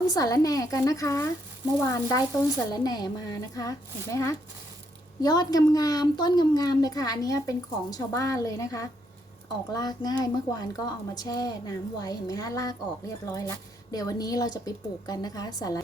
ต้นสะระแหน่กันนะคะเมื่อวานได้ต้นสะระแหน่มานะคะเห็นไหมคะยอดงามๆต้นงามๆเลยค่ะอันนี้เป็นของชาวบ้านเลยนะคะออกรากง่ายเมื่อวานก็เอามาแช่น้ำไว้เห็นไหมคะรากออกเรียบร้อยแล้วเดี๋ยววันนี้เราจะไปปลูกกันนะคะสะระ